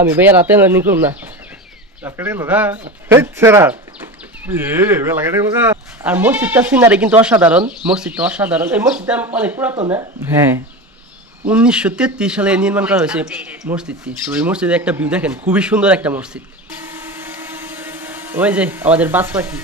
আমি ভাইয়া রাতে নিকলুম না। আর মসজিদটা সিনারি কিন্তু অসাধারণ, মসজিদটা অসাধারণ। এই মসজিদটা অনেক পুরাতন না? হ্যাঁ, 1933 সালে নির্মাণ করা হয়েছে মসজিদটি। তো এই মসজিদে একটা ভিউ দেখেন, খুবই সুন্দর একটা মসজিদ। ওই যে আমাদের বাস পাখি।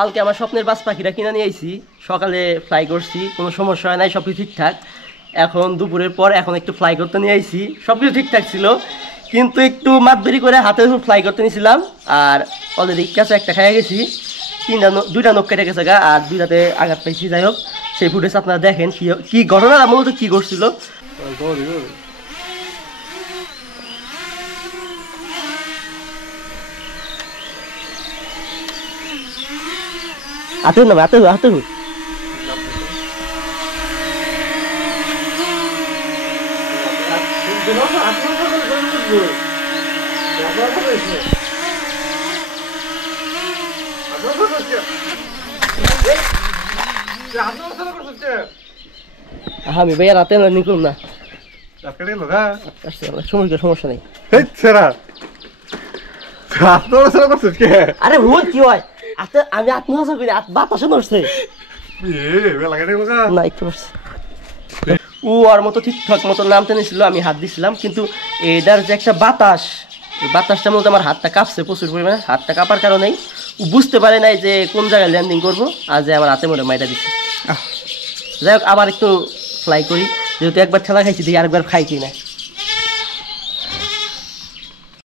কালকে আমার স্বপ্নের বাস পাখিটা কিনে নিয়ে আইছি, সকালে ফ্লাই করছি, কোনো সমস্যা হয় নাই, সব কিছু ঠিকঠাক। এখন দুপুরের পর এখন একটু ফ্লাই করতে নিয়ে আইছি, সব কিছু ঠিকঠাক ছিল, কিন্তু একটু মাতবেরি করে হাতে ফ্লাই করতে নিয়েছিলাম। আর অলরেডি ক্যাচে একটা খাইয়া গেছি, দুইটা নখ কেটে গেছে গা, আর দুইটাতে আঘাত পাইছি। যাই হোক, সেই ফুটেজ আপনারা দেখেন কি ঘটনা মূলত কি করছিল। হাতে না হাতে হাতে আমি ভাইয়া রাতে নিকলুম না। সমস্যা নেই। আরে ভুল কি হয়, আমি আত্মহত্যা করি, বাতাসে নড়ছে না একটু। ও ওর মতো ঠিকঠাক মতো নামতে নিয়েছিল, আমি হাত দিছিলাম, কিন্তু এটার যে একটা বাতাস, এই বাতাসটার মধ্যে আমার হাতটা কাঁপছে প্রচুর পরিমাণে। হাতটা কাঁপার কারণেই ও বুঝতে পারে নাই যে কোন জায়গায় ল্যান্ডিং করবো, আর যে আমার হাতে মধ্যে মাইটা দিচ্ছে। যাই হোক, আবার একটু ফ্লাই করি, যেহেতু একবার ঠেলা খাইছি, দেখি আরেকবার খাই কিনা।